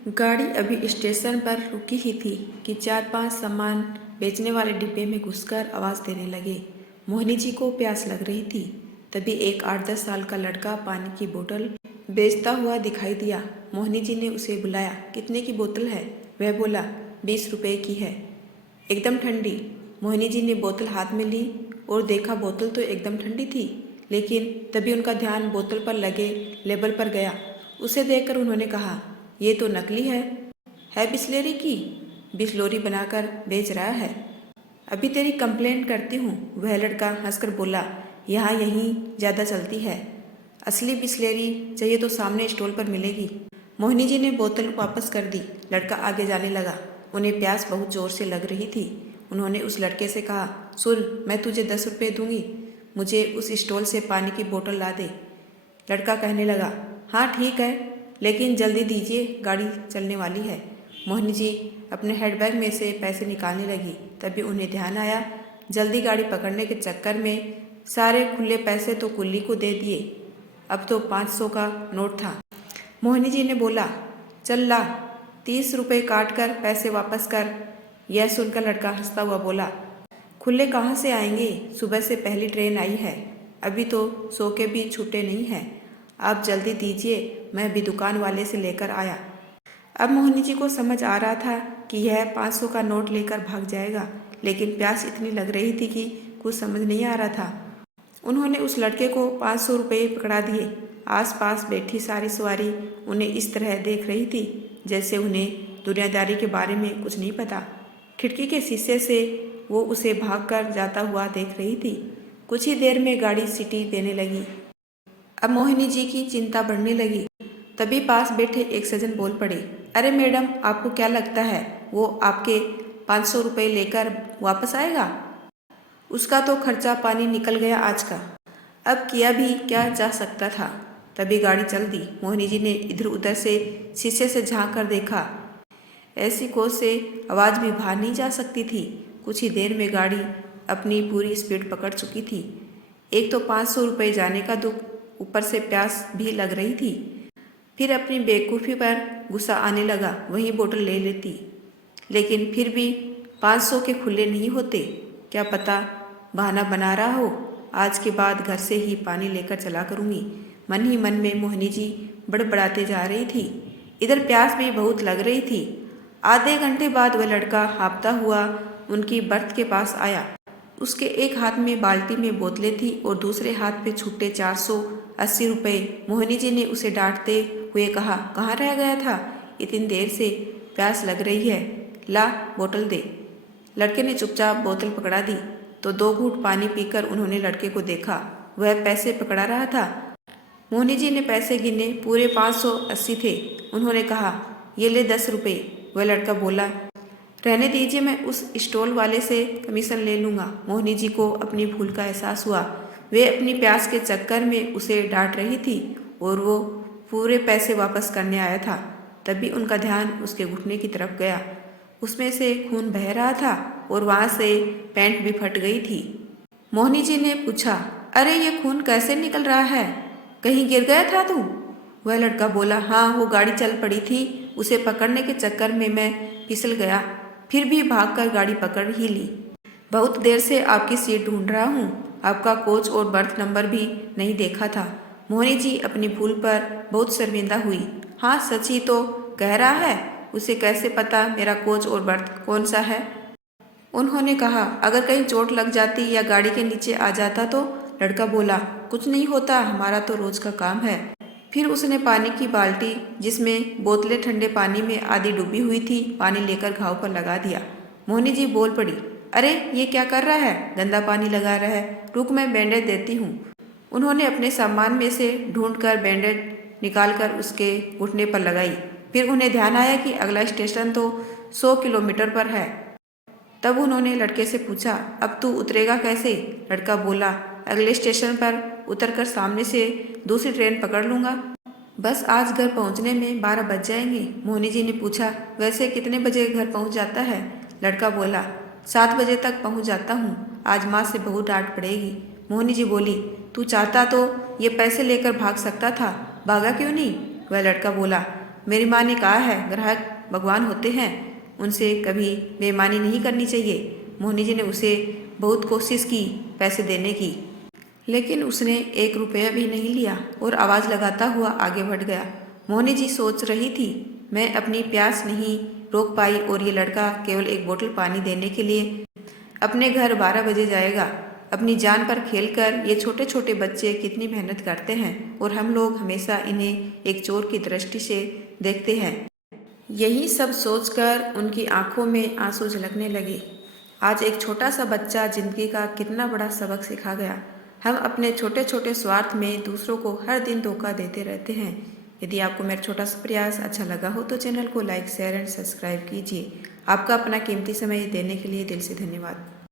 गाड़ी अभी स्टेशन पर रुकी ही थी कि 4-5 सामान बेचने वाले डिब्बे में घुसकर आवाज़ देने लगे। मोहिनी जी को प्यास लग रही थी। तभी एक 8-10 साल का लड़का पानी की बोतल बेचता हुआ दिखाई दिया। मोहिनी जी ने उसे बुलाया। कितने की बोतल है? वह बोला, 20 रुपये की है, एकदम ठंडी। मोहिनी जी ने बोतल हाथ में ली और देखा बोतल तो एकदम ठंडी थी, लेकिन तभी उनका ध्यान बोतल पर लगे लेबल पर गया। उसे देखकर उन्होंने कहा, ये तो नकली है बिस्लेरी की, बिस्लोरी बनाकर बेच रहा है। अभी तेरी कंप्लेंट करती हूँ। वह लड़का हंसकर बोला, यहाँ यहीं ज़्यादा चलती है, असली बिस्लेरी चाहिए तो सामने स्टॉल पर मिलेगी। मोहिनी जी ने बोतल वापस कर दी। लड़का आगे जाने लगा। उन्हें प्यास बहुत ज़ोर से लग रही थी। उन्होंने उस लड़के से कहा, सुन, मैं तुझे 10 रुपये दूंगी, मुझे उस स्टॉल से पानी की बोतल ला दे। लड़का कहने लगा, हाँ ठीक है, लेकिन जल्दी दीजिए, गाड़ी चलने वाली है। मोहिनी जी अपने हैंडबैग में से पैसे निकालने लगी। तभी उन्हें ध्यान आया, जल्दी गाड़ी पकड़ने के चक्कर में सारे खुले पैसे तो कुल्ली को दे दिए। अब तो 500 का नोट था। मोहिनी जी ने बोला, चल ला, 30 रुपये काट कर पैसे वापस कर। यह सुनकर लड़का हंसता हुआ बोला, खुले कहाँ से आएंगे, सुबह से पहली ट्रेन आई है, अभी तो 100 के भी छूटे नहीं हैं। आप जल्दी दीजिए, मैं भी दुकान वाले से लेकर आया। अब मोहिनी जी को समझ आ रहा था कि यह 500 का नोट लेकर भाग जाएगा, लेकिन प्यास इतनी लग रही थी कि कुछ समझ नहीं आ रहा था। उन्होंने उस लड़के को 500 रुपये पकड़ा दिए। आसपास बैठी सारी सवारी उन्हें इस तरह देख रही थी जैसे उन्हें दुनियादारी के बारे में कुछ नहीं पता। खिड़की के शीशे से वो उसे भागकर जाता हुआ देख रही थी। कुछ ही देर में गाड़ी सीटी देने लगी। अब मोहिनी जी की चिंता बढ़ने लगी। तभी पास बैठे एक सज्जन बोल पड़े, अरे मैडम, आपको क्या लगता है वो आपके 500 रुपये लेकर वापस आएगा? उसका तो खर्चा पानी निकल गया आज का, अब किया भी क्या जा सकता था। तभी गाड़ी चल दी। मोहिनी जी ने इधर उधर से शीशे से झांक कर देखा। ऐसी कोच से आवाज़ भी बाहर नहीं जा सकती थी। कुछ ही देर में गाड़ी अपनी पूरी स्पीड पकड़ चुकी थी। एक तो 500 रुपये जाने का दुख, ऊपर से प्यास भी लग रही थी। फिर अपनी बेवकूफ़ी पर गुस्सा आने लगा। वहीं बोतल ले लेती, लेकिन फिर भी 500 के खुले नहीं होते। क्या पता बहाना बना रहा हो। आज के बाद घर से ही पानी लेकर चला करूँगी। मन ही मन में मोहिनी जी बड़बड़ाते जा रही थी। इधर प्यास भी बहुत लग रही थी। आधे घंटे बाद वह लड़का हाँफता हुआ उनकी बर्थ के पास आया। उसके एक हाथ में बाल्टी में बोतलें थी और दूसरे हाथ पे छुट्टे 480 रुपये। मोहिनी जी ने उसे डांटते हुए कहा, कहाँ रह गया था? इतनी देर से प्यास लग रही है, ला बोतल दे। लड़के ने चुपचाप बोतल पकड़ा दी तो 2 घूंट पानी पीकर उन्होंने लड़के को देखा। वह पैसे पकड़ा रहा था। मोहिनी जी ने पैसे गिने, पूरे 580 थे। उन्होंने कहा, ये ले 10 रुपये। वह लड़का बोला, रहने दीजिए, मैं उस स्टॉल वाले से कमीशन ले लूँगा। मोहिनी जी को अपनी भूल का एहसास हुआ। वे अपनी प्यास के चक्कर में उसे डांट रही थी और वो पूरे पैसे वापस करने आया था। तभी उनका ध्यान उसके घुटने की तरफ गया। उसमें से खून बह रहा था और वहाँ से पैंट भी फट गई थी। मोहिनी जी ने पूछा, अरे ये खून कैसे निकल रहा है? कहीं गिर गया था तू? वह लड़का बोला, हाँ, वो गाड़ी चल पड़ी थी, उसे पकड़ने के चक्कर में मैं फिसल गया, फिर भी भागकर गाड़ी पकड़ ही ली। बहुत देर से आपकी सीट ढूंढ रहा हूँ, आपका कोच और बर्थ नंबर भी नहीं देखा था। मोहिनी जी अपनी भूल पर बहुत शर्मिंदा हुई। हाँ, सच ही तो कह रहा है, उसे कैसे पता मेरा कोच और बर्थ कौन सा है? उन्होंने कहा, अगर कहीं चोट लग जाती या गाड़ी के नीचे आ जाता तो? लड़का बोला, कुछ नहीं होता, हमारा तो रोज का काम है। फिर उसने पानी की बाल्टी जिसमें बोतलें ठंडे पानी में आधी डूबी हुई थी, पानी लेकर घाव पर लगा दिया। मोहिनी जी बोल पड़ी, अरे ये क्या कर रहा है? गंदा पानी लगा रहा है, रुक मैं बैंडेज देती हूँ। उन्होंने अपने सामान में से ढूंढकर बैंडेज निकालकर उसके घुटने पर लगाई। फिर उन्हें ध्यान आया कि अगला स्टेशन तो 100 किलोमीटर पर है। तब उन्होंने लड़के से पूछा, अब तू उतरेगा कैसे? लड़का बोला, अगले स्टेशन पर उतरकर सामने से दूसरी ट्रेन पकड़ लूँगा। बस आज घर पहुँचने में 12 बज जाएंगे। मोहिनी जी ने पूछा, वैसे कितने बजे घर पहुँच जाता है? लड़का बोला, 7 बजे तक पहुँच जाता हूँ, आज माँ से बहुत डांट पड़ेगी। मोहिनी जी बोली, तू चाहता तो ये पैसे लेकर भाग सकता था, भागा क्यों नहीं? वह लड़का बोला, मेरी माँ ने कहा है ग्राहक भगवान होते हैं, उनसे कभी बेईमानी नहीं करनी चाहिए। मोहिनी जी ने उसे बहुत कोशिश की पैसे देने की, लेकिन उसने 1 रुपया भी नहीं लिया और आवाज़ लगाता हुआ आगे बढ़ गया। मोहिनी जी सोच रही थी, मैं अपनी प्यास नहीं रोक पाई और ये लड़का केवल 1 बोतल पानी देने के लिए अपने घर 12 बजे जाएगा। अपनी जान पर खेलकर ये छोटे छोटे बच्चे कितनी मेहनत करते हैं और हम लोग हमेशा इन्हें एक चोर की दृष्टि से देखते हैं। यही सब सोचकर उनकी आंखों में आंसू झलकने लगे। आज एक छोटा सा बच्चा जिंदगी का कितना बड़ा सबक सिखा गया। हम अपने छोटे छोटे स्वार्थ में दूसरों को हर दिन धोखा देते रहते हैं। यदि आपको मेरा छोटा सा प्रयास अच्छा लगा हो तो चैनल को लाइक, शेयर एंड सब्सक्राइब कीजिए। आपका अपना कीमती समय देने के लिए दिल से धन्यवाद।